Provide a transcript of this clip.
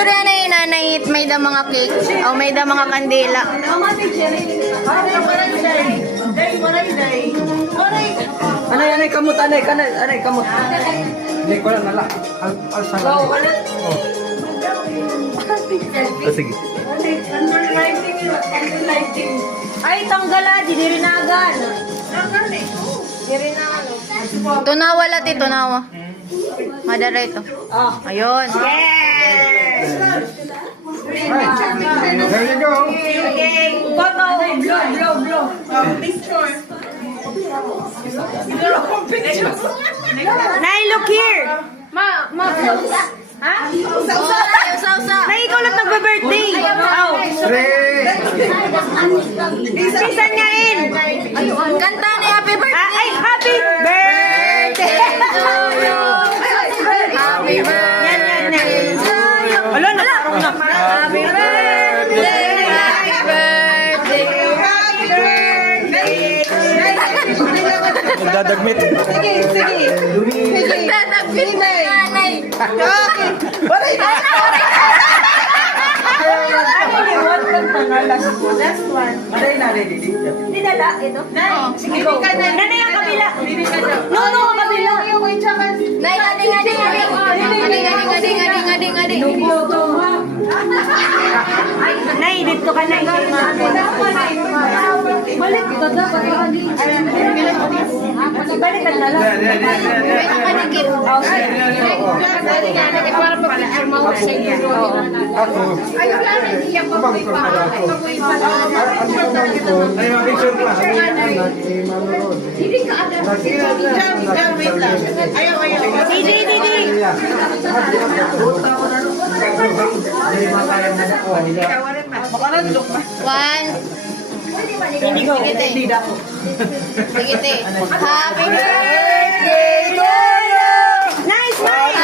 Picture yan eh, nanay. May da mga cake. O may da mga kandila. Anay, kamot, anay, kamot. Hindi ko lang nala. Alsan. Sige. Ay, tanggala, di rinagan. Tunawa lati, tunawa. Madara ito. Ayun. Yes! There you go. Photo, blow. Nay, look here. Ha? Usa. Nay, ikaw lang nagbe-birthday. Oh. Pisan niya in. Kanta ni Happy Birthday. Ay, happy birthday. Happy birthday to you. Wala na, parang na. Happy birthday. Happy birthday. Happy birthday. Magdadagmit. Dadagpit na nanay. Last one. Dinala, ito. Sige, go. Nanay ang kabila. No, ang kabila. Nay, ading. Nay, dito ka, Nay. Balik ka dapat. Balik ka na lang. Para pag-picture mo sa iyo. Ako. Ay, mag-picture pa. Didi. One. Hindi ko. Sige, te. Happy birthday to you. Nice, nice.